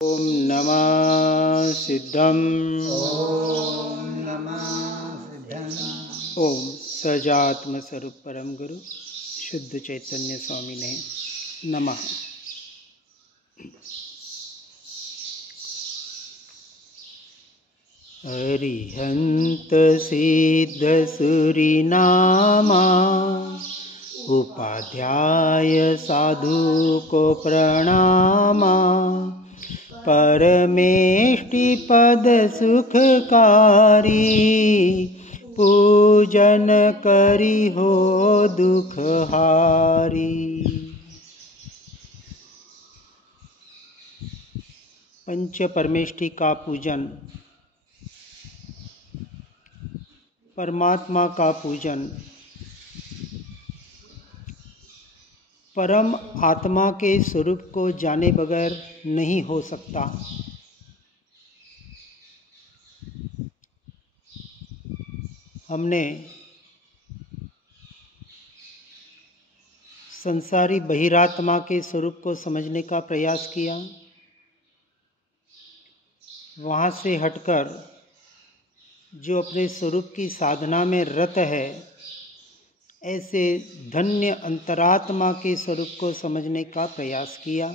ओम नमः सिद्धम। ओम नमः सिद्धम। ओम सजात्म स्वरूप परम गुरु शुद्ध चैतन्य स्वामी ने नमः। अरिहंत सिद्ध सूरीनामा उपाध्याय साधु को प्रणामा। परमेष्टि पद सुखकारी पूजन करी हो दुख हारी। पंच परमेष्टि का पूजन, परमात्मा का पूजन, परम आत्मा के स्वरूप को जाने बगैर नहीं हो सकता। हमने संसारी बहिरात्मा के स्वरूप को समझने का प्रयास किया। वहाँ से हटकर जो अपने स्वरूप की साधना में रत है, ऐसे धन्य अंतरात्मा के स्वरूप को समझने का प्रयास किया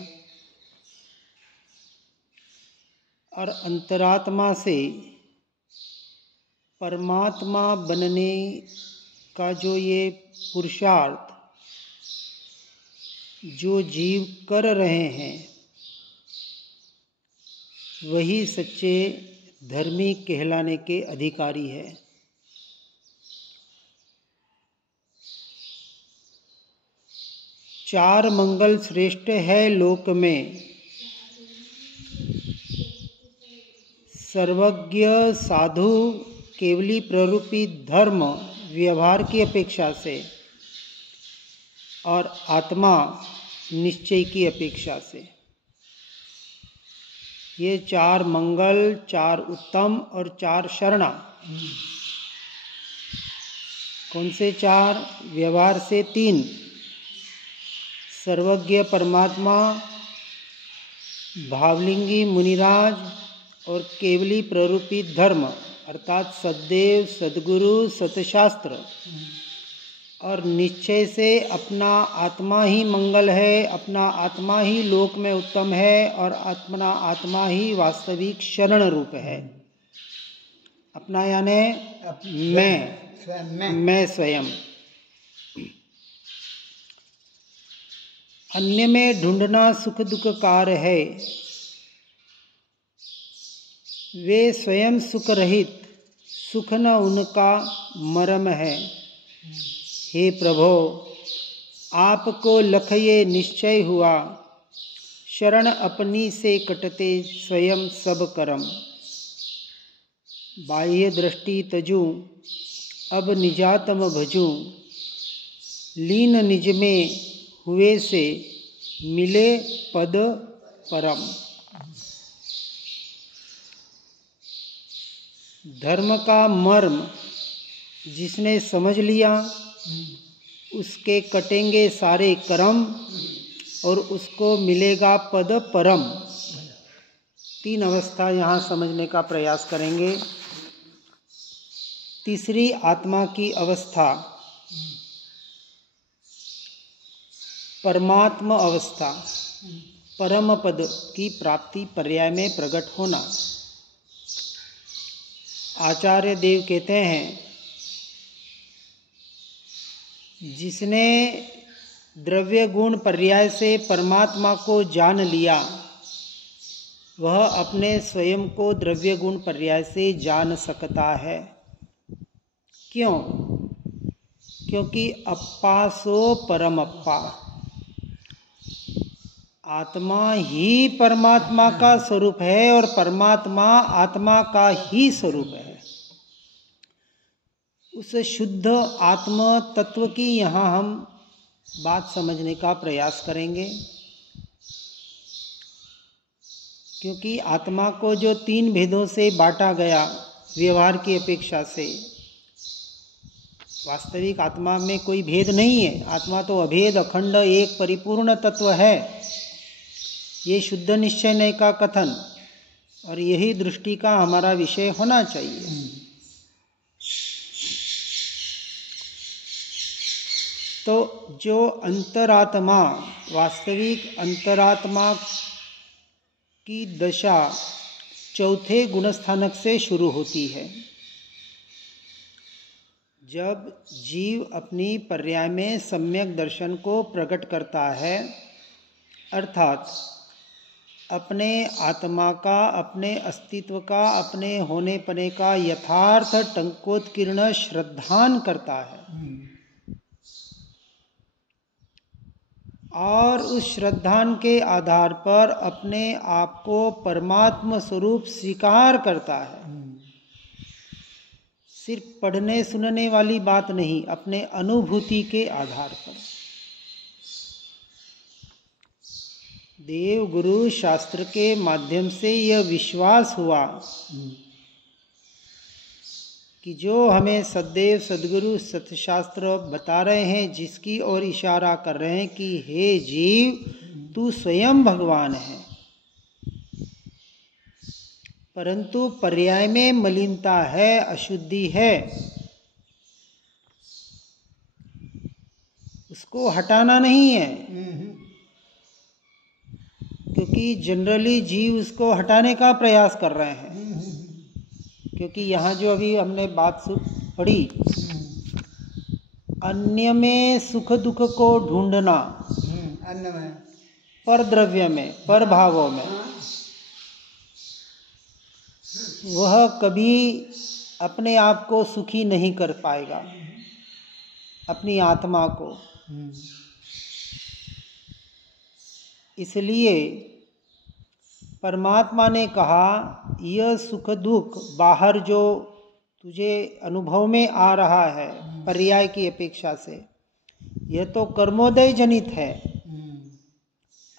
और अंतरात्मा से परमात्मा बनने का जो ये पुरुषार्थ जो जीव कर रहे हैं, वही सच्चे धर्मी कहलाने के अधिकारी है। चार मंगल श्रेष्ठ है लोक में, सर्वज्ञ साधु केवली प्ररूपी धर्म व्यवहार की अपेक्षा से और आत्मा निश्चय की अपेक्षा से। ये चार मंगल, चार उत्तम और चार शरणा। कौन से चार? व्यवहार से तीन, सर्वज्ञ परमात्मा, भावलिंगी मुनिराज और केवली प्ररूपी धर्म अर्थात सद्देव, सद्गुरु, सतशास्त्र। और निश्चय से अपना आत्मा ही मंगल है, अपना आत्मा ही लोक में उत्तम है और अपना आत्मा ही वास्तविक शरण रूप है। अपना यानी मैं स्वयं। अन्य में ढूंढना सुख दुख कार्य है। वे स्वयं सुख रहित, सुख न उनका मरम है। हे प्रभो, आपको लख ये निश्चय हुआ, शरण अपनी से कटते स्वयं सब कर्म। बाह्य दृष्टि तजूं, अब निजातम भजूं, लीन निज में हुए से मिले पद परम। धर्म का मर्म जिसने समझ लिया, उसके कटेंगे सारे कर्म और उसको मिलेगा पद परम। तीन अवस्था यहाँ समझने का प्रयास करेंगे। तीसरी आत्मा की अवस्था परमात्मा अवस्था, परम पद की प्राप्ति, पर्याय में प्रकट होना। आचार्य देव कहते हैं, जिसने द्रव्य गुण पर्याय से परमात्मा को जान लिया, वह अपने स्वयं को द्रव्य गुण पर्याय से जान सकता है। क्यों? क्योंकि अप्पा सो परम अप्पा, आत्मा ही परमात्मा का स्वरूप है और परमात्मा आत्मा का ही स्वरूप है। उस शुद्ध आत्म तत्व की यहाँ हम बात समझने का प्रयास करेंगे। क्योंकि आत्मा को जो तीन भेदों से बांटा गया व्यवहार की अपेक्षा से, वास्तविक आत्मा में कोई भेद नहीं है। आत्मा तो अभेद, अखंड, एक परिपूर्ण तत्व है। ये शुद्ध निश्चय का कथन और यही दृष्टि का हमारा विषय होना चाहिए। तो जो अंतरात्मा, वास्तविक अंतरात्मा की दशा चौथे गुणस्थानक से शुरू होती है। जब जीव अपनी पर्याय में सम्यक दर्शन को प्रकट करता है, अर्थात अपने आत्मा का, अपने अस्तित्व का, अपने होने पने का यथार्थ टंकोत्कीर्ण श्रद्धान करता है और उस श्रद्धान के आधार पर अपने आप को परमात्म स्वरूप स्वीकार करता है। सिर्फ पढ़ने सुनने वाली बात नहीं, अपने अनुभूति के आधार पर। देव गुरु शास्त्र के माध्यम से यह विश्वास हुआ कि जो हमें सदैव सद्गुरु सत्यशास्त्र बता रहे हैं, जिसकी ओर इशारा कर रहे हैं कि हे जीव तू स्वयं भगवान है, परंतु पर्याय में मलिनता है, अशुद्धि है, उसको हटाना नहीं है। क्योंकि जनरली जीव उसको हटाने का प्रयास कर रहे हैं। क्योंकि यहाँ जो अभी हमने बात पढ़ी, अन्य में सुख दुख को ढूंढना, अन्न में, पर द्रव्य में, पर भावों में, वह कभी अपने आप को सुखी नहीं कर पाएगा, अपनी आत्मा को। इसलिए परमात्मा ने कहा यह सुख दुख बाहर जो तुझे अनुभव में आ रहा है पर्याय की अपेक्षा से, यह तो कर्मोदय जनित है।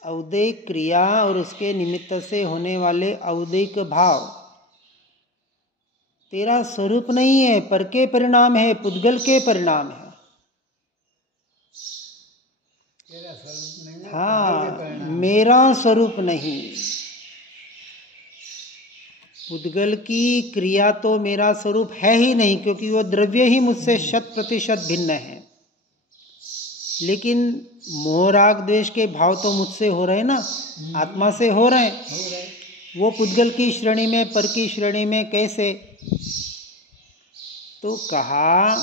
औदैक क्रिया और उसके निमित्त से होने वाले औदैक भाव तेरा स्वरूप नहीं है, पर के परिणाम है, पुद्गल के परिणाम है। हाँ, मेरा स्वरूप नहीं। पुद्गल की क्रिया तो मेरा स्वरूप है ही नहीं, क्योंकि वो द्रव्य ही मुझसे 100% भिन्न है। लेकिन मोह राग द्वेष के भाव तो मुझसे हो रहे हैं ना, आत्मा से हो रहे हैं। वो पुद्गल की श्रेणी में, पर की श्रेणी में कैसे? तो कहा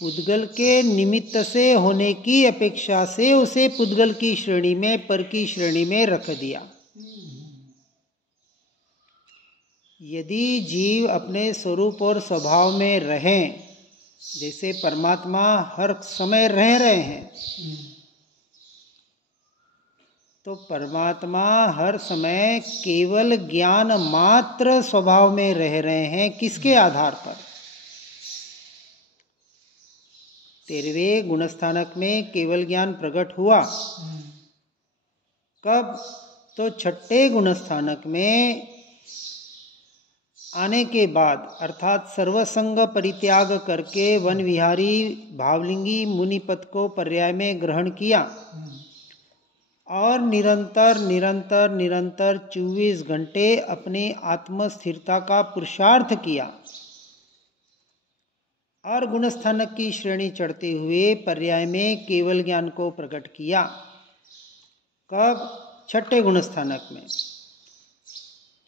पुद्गल के निमित्त से होने की अपेक्षा से उसे पुद्गल की श्रेणी में, पर की श्रेणी में रख दिया। यदि जीव अपने स्वरूप और स्वभाव में रहें, जैसे परमात्मा हर समय रह रहे हैं, तो परमात्मा हर समय केवल ज्ञान मात्र स्वभाव में रह रहे हैं। किसके आधार पर? 13वें गुणस्थानक में केवल ज्ञान प्रकट हुआ। कब? तो 6ठे गुणस्थानक में आने के बाद, अर्थात सर्वसंग परित्याग करके वन विहारी भावलिंगी मुनिपद को पर्याय में ग्रहण किया और निरंतर निरंतर निरंतर 24 घंटे अपने आत्म स्थिरता का पुरुषार्थ किया और गुणस्थानक की श्रेणी चढ़ते हुए पर्याय में केवल ज्ञान को प्रकट किया। कब? 6ठे गुणस्थानक में।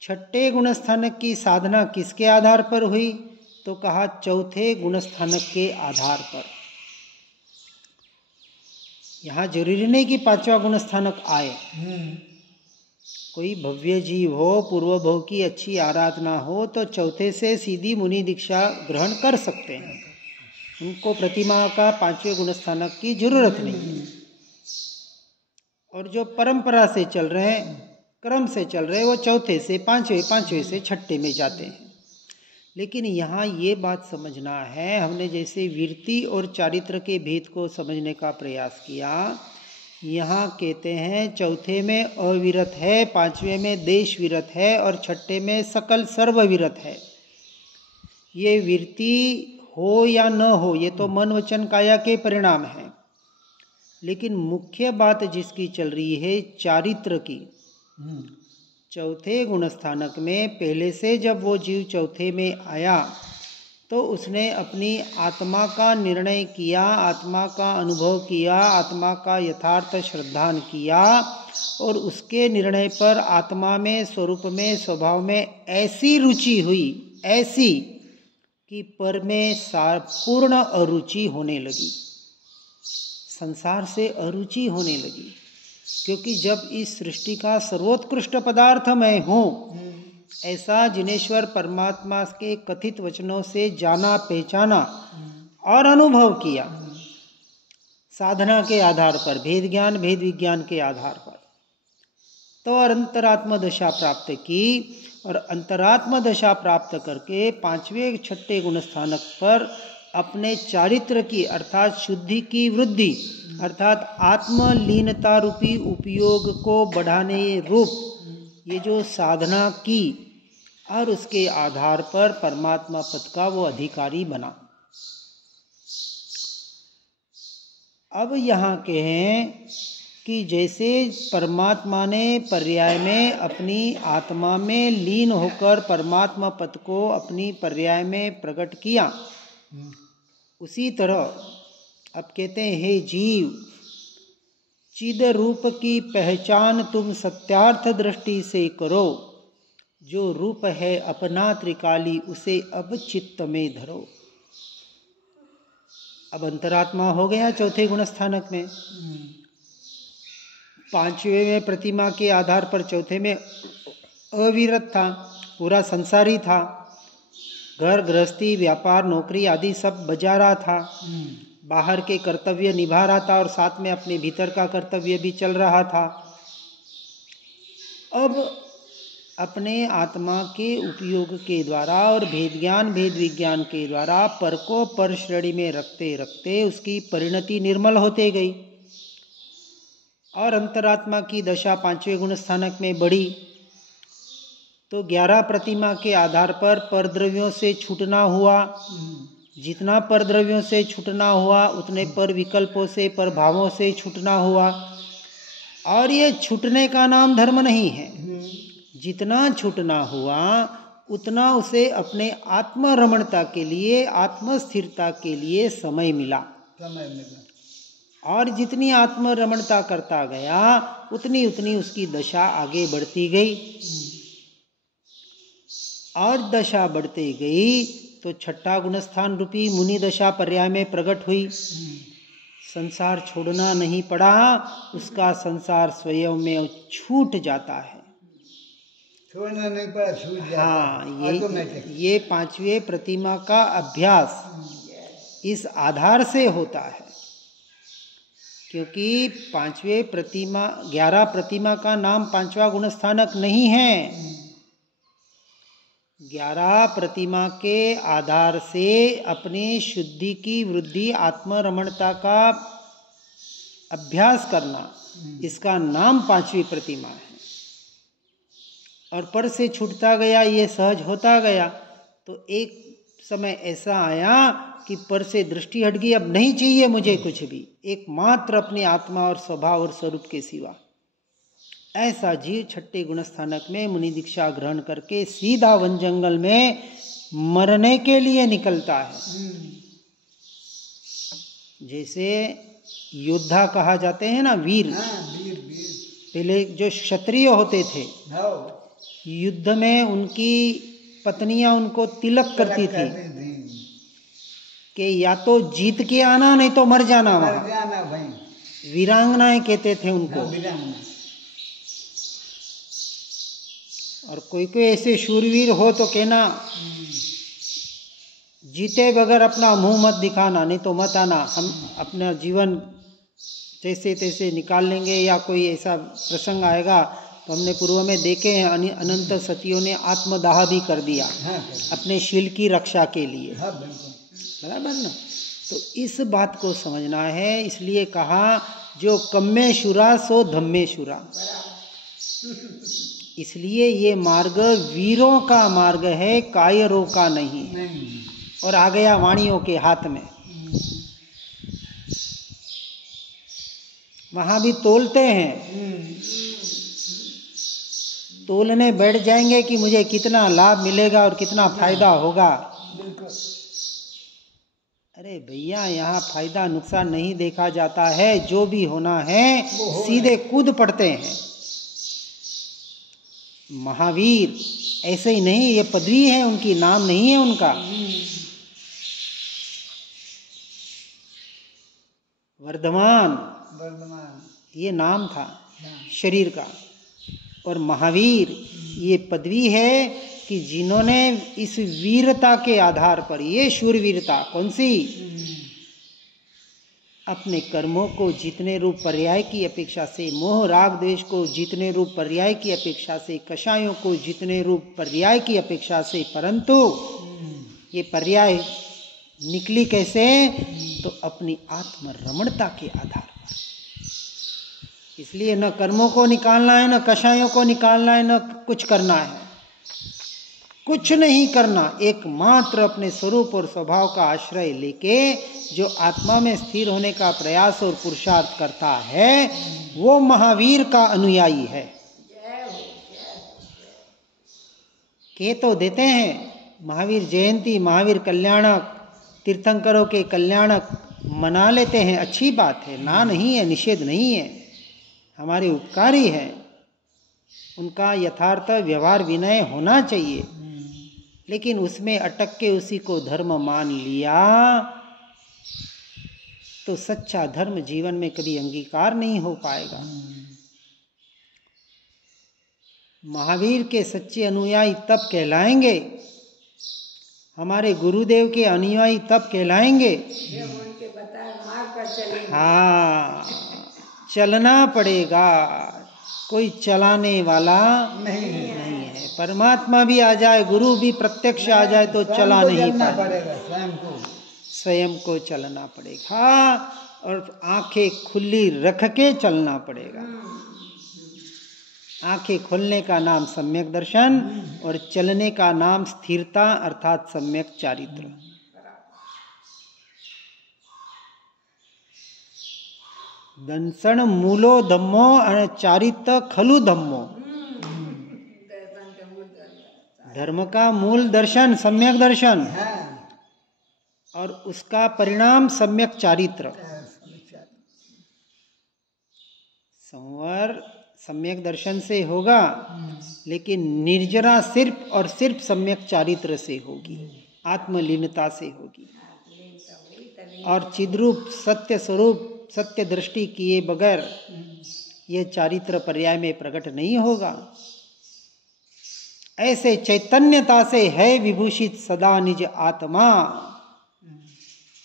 6ठे गुणस्थानक की साधना किसके आधार पर हुई? तो कहा चौथे गुणस्थानक के आधार पर। यहाँ जरूरी नहीं कि 5वां गुणस्थानक आए। कोई भव्य जीव हो, पूर्व भव की अच्छी आराधना हो, तो चौथे से सीधी मुनि दीक्षा ग्रहण कर सकते हैं। उनको प्रतिमा का 5वें गुणस्थानक की जरूरत नहीं है। और जो परंपरा से चल रहे हैं, क्रम से चल रहे, वो चौथे से 5वें, 5वें से 6ठे में जाते हैं। लेकिन यहाँ ये बात समझना है, हमने जैसे वृत्ति और चारित्र के भेद को समझने का प्रयास किया, यहाँ कहते हैं चौथे में अविरत है, 5वें में देश विरत है और 6ठे में सकल सर्वविरत है। ये वृत्ति हो या न हो, ये तो मन वचन काया के परिणाम है। लेकिन मुख्य बात जिसकी चल रही है चारित्र की, चौथे गुणस्थानक में पहले से जब वो जीव चौथे में आया तो उसने अपनी आत्मा का निर्णय किया, आत्मा का अनुभव किया, आत्मा का यथार्थ श्रद्धान किया और उसके निर्णय पर आत्मा में, स्वरूप में, स्वभाव में ऐसी रुचि हुई, ऐसी कि पर में पूर्ण अरुचि होने लगी, संसार से अरुचि होने लगी। क्योंकि जब इस सृष्टि का सर्वोत्कृष्ट पदार्थ मैं हूँ, ऐसा जिनेश्वर परमात्मा के कथित वचनों से जाना, पहचाना और अनुभव किया, साधना के आधार पर, भेद ज्ञान, भेद विज्ञान के आधार पर, तो अंतरात्म दशा प्राप्त की और अंतरात्म दशा प्राप्त करके पांचवें छठे गुणस्थानक पर अपने चारित्र की अर्थात शुद्धि की वृद्धि अर्थात आत्मलीनता रूपी उपयोग को बढ़ाने रूप ये जो साधना की और उसके आधार पर परमात्मा पद का वो अधिकारी बना। अब यहाँ के हैं कि जैसे परमात्मा ने पर्याय में अपनी आत्मा में लीन होकर परमात्मा पद को अपनी पर्याय में प्रकट किया, उसी तरह अब कहते हैं हे जीव, चिद रूप की पहचान तुम सत्यार्थ दृष्टि से करो, जो रूप है अपना त्रिकाली उसे अब चित्त में धरो। अब अंतरात्मा हो गया चौथे गुणस्थानक में, पांचवें में प्रतिमा के आधार पर चौथे में अविरत था, पूरा संसारी था, घर गृहस्थी व्यापार नौकरी आदि सब बजा रहा था, बाहर के कर्तव्य निभा रहा था और साथ में अपने भीतर का कर्तव्य भी चल रहा था। अब अपने आत्मा के उपयोग के द्वारा और भेद ज्ञान भेद विज्ञान के द्वारा पर को पर श्रेणी में रखते रखते उसकी परिणति निर्मल होते गई और अंतरात्मा की दशा पांचवें गुण स्थानक में बढ़ी। तो 11 प्रतिमा के आधार पर परद्रव्यों से छूटना हुआ, जितना परद्रव्यों से छूटना हुआ उतने पर विकल्पों से पर भावों से छूटना हुआ। और ये छूटने का नाम धर्म नहीं है, जितना छूटना हुआ उतना उसे अपने आत्मरमणता के लिए आत्मस्थिरता के लिए समय मिला और जितनी आत्मरमणता करता गया उतनी उतनी उसकी दशा आगे बढ़ती गई और दशा बढ़ती गई तो छठा गुणस्थान रूपी मुनि दशा पर्याय में प्रकट हुई। संसार छोड़ना नहीं पड़ा, उसका संसार स्वयं में छूट जाता है, छोड़ना नहीं पड़ा, छूट जाता। हाँ, ये पांचवें प्रतिमा का अभ्यास इस आधार से होता है, क्योंकि पांचवें प्रतिमा 11 प्रतिमा का नाम पांचवा गुणस्थानक नहीं है। 11 प्रतिमा के आधार से अपनी शुद्धि की वृद्धि आत्मरमणता का अभ्यास करना, इसका नाम पांचवी प्रतिमा है। और पर से छूटता गया, ये सहज होता गया। तो एक समय ऐसा आया कि पर से दृष्टि हट गई, अब नहीं चाहिए मुझे कुछ भी, एकमात्र अपनी आत्मा और स्वभाव और स्वरूप के सिवा। ऐसा जीव छठे गुणस्थानक में मुनि दीक्षा ग्रहण करके सीधा वन जंगल में मरने के लिए निकलता है। जैसे योद्धा कहा जाते हैं ना, वीर, पहले जो क्षत्रिय होते थे, युद्ध में उनकी पत्नियां उनको तिलक करती थी कि या तो जीत के आना नहीं तो मर जाना वहां। वीरांगनाएं कहते थे उनको। और कोई कोई ऐसे शूरवीर हो तो कहना जीते बगैर अपना मुंह मत दिखाना, नहीं तो मत आना, हम अपना जीवन जैसे तैसे निकाल लेंगे। या कोई ऐसा प्रसंग आएगा तो हमने पूर्व में देखे हैं, अनंत सतियों ने आत्मदाह भी कर दिया अपने शील की रक्षा के लिए, बराबर ना। तो इस बात को समझना है, इसलिए कहा जो कम्मे शुरा सो धम्मे शुरा। इसलिए ये मार्ग वीरों का मार्ग है, कायरों का नहीं है। और आ गया वाणियों के हाथ में, वहां भी तोलते हैं तोलने बैठ जाएंगे कि मुझे कितना लाभ मिलेगा और कितना फायदा होगा। बिल्कुल। अरे भैया, यहाँ फायदा नुकसान नहीं देखा जाता है, जो भी होना है वो हो सीधे कूद पड़ते हैं। महावीर ऐसे ही नहीं, ये पदवी है उनकी, नाम नहीं है उनका। वर्धमान ये नाम था शरीर का, और महावीर ये पदवी है कि जिन्होंने इस वीरता के आधार पर, ये शूरवीरता कौन सी, अपने कर्मों को जितने रूप पर्याय की अपेक्षा से, मोह राग द्वेष को जितने रूप पर्याय की अपेक्षा से, कषायों को जितने रूप पर्याय की अपेक्षा से, परंतु ये पर्याय निकली कैसे, तो अपनी आत्मरमणता के आधार पर। इसलिए न कर्मों को निकालना है, न कषायों को निकालना है, न कुछ करना है, कुछ नहीं करना, एकमात्र अपने स्वरूप और स्वभाव का आश्रय लेके जो आत्मा में स्थिर होने का प्रयास और पुरुषार्थ करता है, वो महावीर का अनुयायी है। के तो देते हैं महावीर जयंती, महावीर कल्याणक, तीर्थंकरों के कल्याणक मना लेते हैं, अच्छी बात है, ना नहीं है, निषेध नहीं है, हमारे उपकारी है, उनका यथार्थ व्यवहार विनय होना चाहिए। लेकिन उसमें अटक के उसी को धर्म मान लिया तो सच्चा धर्म जीवन में कभी अंगीकार नहीं हो पाएगा। महावीर के सच्चे अनुयायी तब कहलाएंगे, हमारे गुरुदेव के अनुयायी तब कहलाएंगे, हाँ, चलना पड़ेगा, कोई चलाने वाला नहीं है। परमात्मा भी आ जाए, गुरु भी प्रत्यक्ष आ जाए तो चला नहीं पाएगा, स्वयं को चलना पड़ेगा, और आंखें खुली रख के चलना पड़ेगा। आंखें खोलने का नाम सम्यक दर्शन, और चलने का नाम स्थिरता अर्थात सम्यक चारित्र। दंसन मूलो धम्मो चारित्र खलु धम्मो। धर्म का मूल दर्शन सम्यक दर्शन, और उसका परिणाम सम्यक चारित्र। संवर सम्यक दर्शन से होगा, लेकिन निर्जरा सिर्फ और सिर्फ सम्यक चारित्र से होगी, आत्मलीनता से होगी, और चिद्रूप सत्य स्वरूप सत्य दृष्टि किए बगैर ये चारित्र पर्याय में प्रकट नहीं होगा। ऐसे चैतन्यता से है विभूषित सदा निज आत्मा,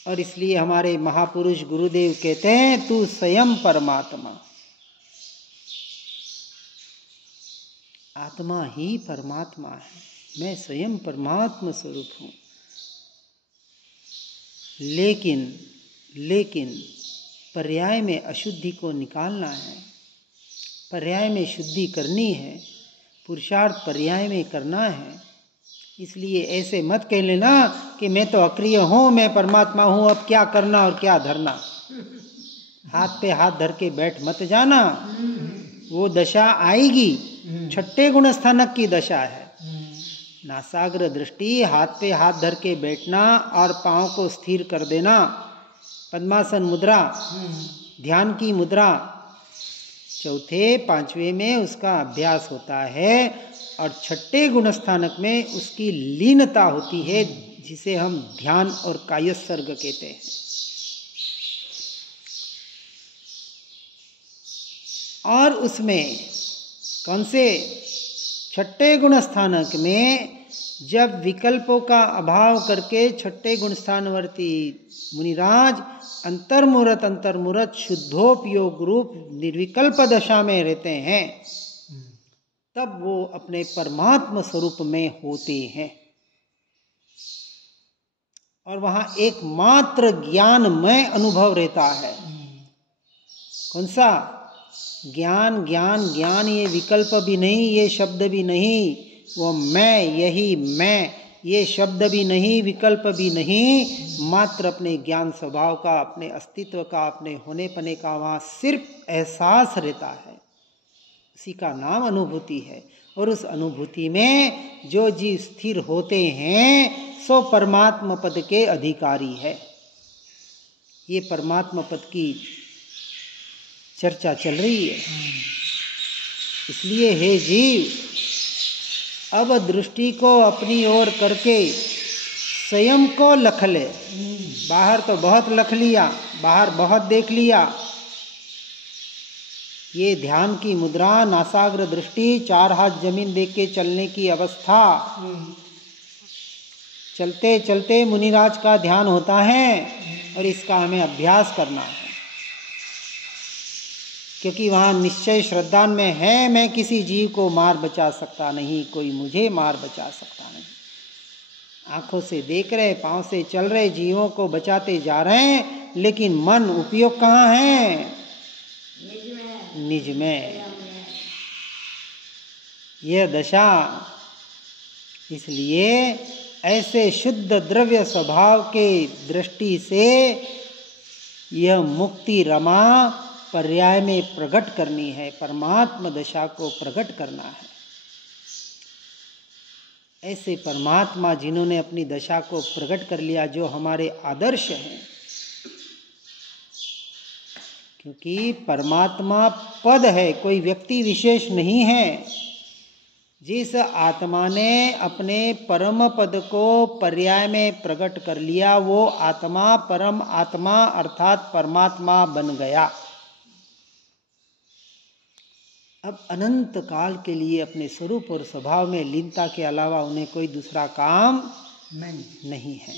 और इसलिए हमारे महापुरुष गुरुदेव कहते हैं, तू स्वयं परमात्मा। आत्मा ही परमात्मा है, मैं स्वयं परमात्मा स्वरूप हूँ। लेकिन पर्याय में अशुद्धि को निकालना है, पर्याय में शुद्धि करनी है, पुरुषार्थ पर्याय में करना है। इसलिए ऐसे मत कह लेना कि मैं तो अक्रिय हूँ, मैं परमात्मा हूँ, अब क्या करना और क्या धरना। हाथ पे हाथ धर के बैठ मत जाना, वो दशा आएगी, छठे गुण स्थानक की दशा है। नासाग्र दृष्टि, हाथ पे हाथ धर के बैठना और पाँव को स्थिर कर देना, पद्मासन मुद्रा, ध्यान की मुद्रा, चौथे पांचवे में उसका अभ्यास होता है, और छठे गुण स्थानक में उसकी लीनता होती है, जिसे हम ध्यान और कायसर्ग कहते हैं। और उसमें कौन से छठे गुण स्थानक में जब विकल्पों का अभाव करके छठे गुण स्थानवर्ती मुनिराज अंतर्मुहूर्त शुद्धोपयोग रूप निर्विकल्प दशा में रहते हैं, तब वो अपने परमात्म स्वरूप में होते हैं, और वहां एकमात्र ज्ञानमय अनुभव रहता है। कौन सा ज्ञान? ज्ञान ज्ञान, ये विकल्प भी नहीं, ये शब्द भी नहीं, वो मैं, यही मैं, ये शब्द भी नहीं, विकल्प भी नहीं, मात्र अपने ज्ञान स्वभाव का, अपने अस्तित्व का, अपने होने पने का वहाँ सिर्फ एहसास रहता है। उसी का नाम अनुभूति है। और उस अनुभूति में जो जीव स्थिर होते हैं सो परमात्मा पद के अधिकारी है। ये परमात्मा पद की चर्चा चल रही है। इसलिए हे जीव, अब दृष्टि को अपनी ओर करके स्वयं को लख ले। बाहर तो बहुत लख लिया, बाहर बहुत देख लिया। ये ध्यान की मुद्रा, नासाग्र दृष्टि, 4 हाथ जमीन देख के चलने की अवस्था, चलते चलते मुनिराज का ध्यान होता है और इसका हमें अभ्यास करना है। क्योंकि वहाँ निश्चय श्रद्धा में है, मैं किसी जीव को मार बचा सकता नहीं, कोई मुझे मार बचा सकता नहीं। आंखों से देख रहे, पांव से चल रहे, जीवों को बचाते जा रहे हैं, लेकिन मन उपयोग कहाँ है? निज में। यह दशा, इसलिए ऐसे शुद्ध द्रव्य स्वभाव के दृष्टि से यह मुक्ति रमा पर्याय में प्रकट करनी है, परमात्मा दशा को प्रकट करना है। ऐसे परमात्मा जिन्होंने अपनी दशा को प्रकट कर लिया, जो हमारे आदर्श हैं, क्योंकि परमात्मा पद है, कोई व्यक्ति विशेष नहीं है। जिस आत्मा ने अपने परम पद को पर्याय में प्रकट कर लिया, वो आत्मा परम आत्मा अर्थात परमात्मा बन गया। अब अनंत काल के लिए अपने स्वरूप और स्वभाव में लीनता के अलावा उन्हें कोई दूसरा काम नहीं है।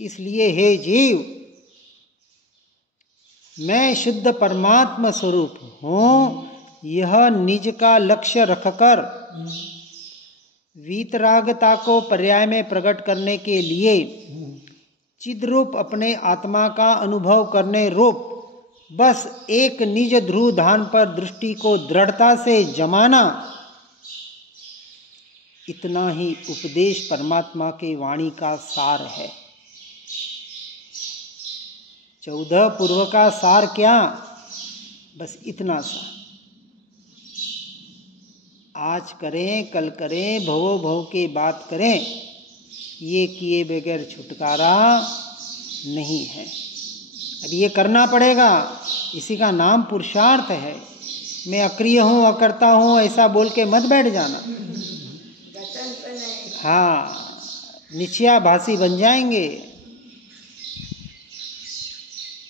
इसलिए हे जीव, मैं शुद्ध परमात्मा स्वरूप हूँ, यह निज का लक्ष्य रखकर वीतरागता को पर्याय में प्रकट करने के लिए चिद्रूप अपने आत्मा का अनुभव करने रूप बस एक निज ध्रुव धान पर दृष्टि को दृढ़ता से जमाना, इतना ही उपदेश परमात्मा के वाणी का सार है। 14 पूर्व का सार क्या? बस इतना सा। आज करें, कल करें, भवो भव की बात करें, ये किए बगैर छुटकारा नहीं है। अब ये करना पड़ेगा, इसी का नाम पुरुषार्थ है। मैं अक्रिय हूँ, अकर्ता हूँ, ऐसा बोल के मत बैठ जाना। हाँ, निश्चयाभासी बन जाएंगे।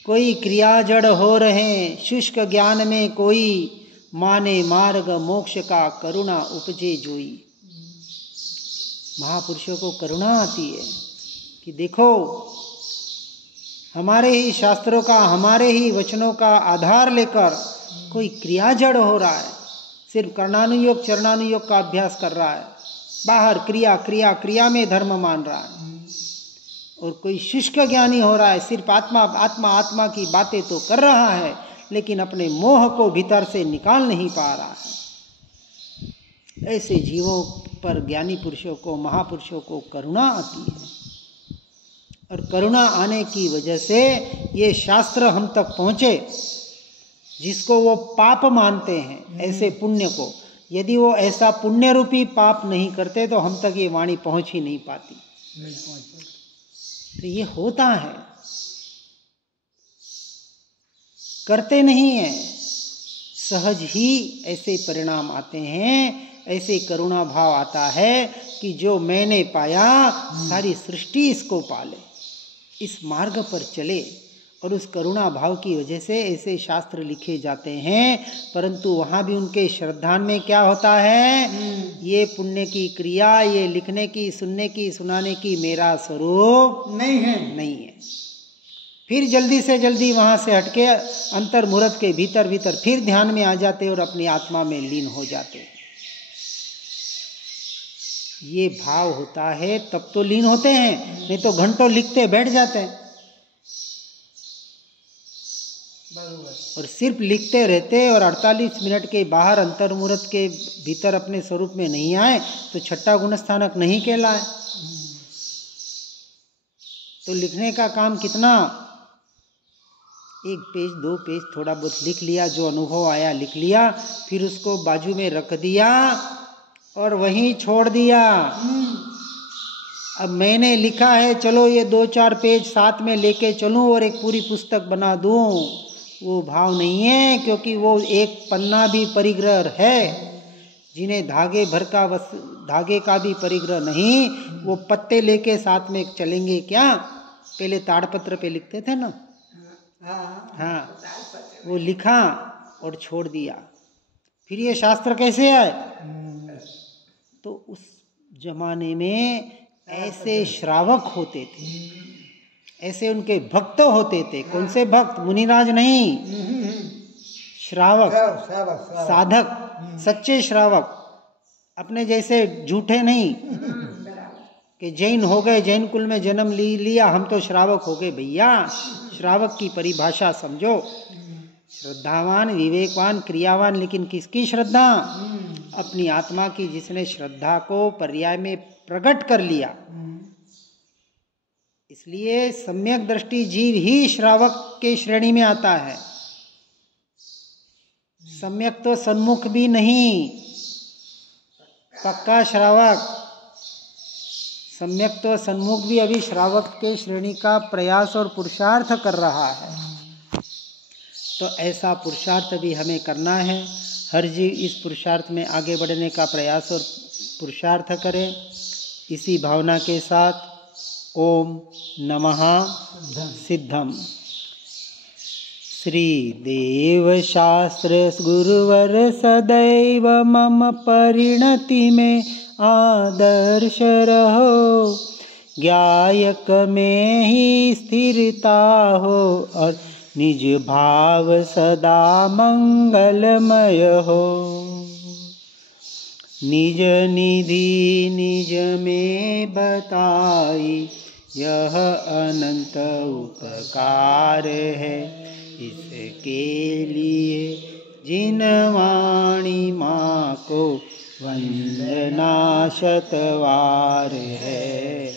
कोई क्रिया जड़ हो रहे, शुष्क ज्ञान में कोई माने मार्ग मोक्ष का, करुणा उपजे जोई। महापुरुषों को करुणा आती है कि देखो, हमारे ही शास्त्रों का, हमारे ही वचनों का आधार लेकर कोई क्रिया जड़ हो रहा है, सिर्फ कर्णानुयोग चरणानुयोग का अभ्यास कर रहा है, बाहर क्रिया क्रिया क्रिया में धर्म मान रहा है। और कोई शुष्क ज्ञानी हो रहा है, सिर्फ आत्मा आत्मा आत्मा की बातें तो कर रहा है, लेकिन अपने मोह को भीतर से निकाल नहीं पा रहा है। ऐसे जीवों पर ज्ञानी पुरुषों को, महापुरुषों को करुणा आती है। और करुणा आने की वजह से ये शास्त्र हम तक पहुँचे। जिसको वो पाप मानते हैं, ऐसे पुण्य को, यदि वो ऐसा पुण्य रूपी पाप नहीं करते तो हम तक ये वाणी पहुँच ही नहीं पाती। तो ये होता है, करते नहीं है, सहज ही ऐसे परिणाम आते हैं। ऐसे करुणा भाव आता है कि जो मैंने पाया सारी सृष्टि इसको पाले, इस मार्ग पर चले। और उस करुणा भाव की वजह से ऐसे शास्त्र लिखे जाते हैं, परंतु वहाँ भी उनके श्रद्धान में क्या होता है? ये पुण्य की क्रिया, ये लिखने की, सुनने की, सुनाने की मेरा स्वरूप नहीं है। फिर जल्दी से जल्दी वहाँ से हटके अंतर मुहूर्त के भीतर भीतर फिर ध्यान में आ जाते और अपनी आत्मा में लीन हो जाते। ये भाव होता है तब तो लीन होते हैं, नहीं तो घंटों लिखते बैठ जाते हैं और सिर्फ लिखते रहते और 48 मिनट के बाहर अंतर मुहूर्त के भीतर अपने स्वरूप में नहीं आए तो छठा गुणस्थानक नहीं कहलाए। तो लिखने का काम कितना, 1 पेज 2 पेज थोड़ा बहुत लिख लिया, जो अनुभव आया लिख लिया, फिर उसको बाजू में रख दिया और वहीं छोड़ दिया। अब मैंने लिखा है, चलो ये 2-4 पेज साथ में लेके चलूं और एक पूरी पुस्तक बना दूं, वो भाव नहीं है, क्योंकि वो एक पन्ना भी परिग्रह है। जिन्हें धागे का भी परिग्रह नहीं, वो पत्ते लेके साथ में चलेंगे क्या? पहले ताड़पत्र पे लिखते थे ना। हाँ, वो लिखा और छोड़ दिया। फिर ये शास्त्र कैसे आए? तो उस जमाने में ऐसे श्रावक होते थे, ऐसे उनके भक्त होते थे। कौन से भक्त? मुनिराज नहीं, श्रावक, साधक, सच्चे श्रावक, अपने जैसे झूठे नहीं कि जैन हो गए, जैन कुल में जन्म लिया, हम तो श्रावक हो गए। भैया, श्रावक की परिभाषा समझो। श्रद्धावान, विवेकवान, क्रियावान, लेकिन किसकी श्रद्धा? अपनी आत्मा की, जिसने श्रद्धा को पर्याय में प्रकट कर लिया। इसलिए सम्यक दृष्टि जीव ही श्रावक के श्रेणी में आता है। सम्यक तो सन्मुख भी नहीं, पक्का श्रावक। सम्यक तो सन्मुख भी अभी श्रावक के श्रेणी का प्रयास और पुरुषार्थ कर रहा है। तो ऐसा पुरुषार्थ भी हमें करना है। हर जीव इस पुरुषार्थ में आगे बढ़ने का प्रयास और पुरुषार्थ करे। इसी भावना के साथ ओम नमः सिद्धम। श्री देव शास्त्र गुरुवर सदैव मम परिणति में आदर्श रहो। ज्ञायक में ही स्थिरता हो और निज भाव सदा मंगलमय हो। निज निधि निज में बताई यह अनंत उपकार है। इसके लिए जिन वाणी माँ को वंदना शतवार है।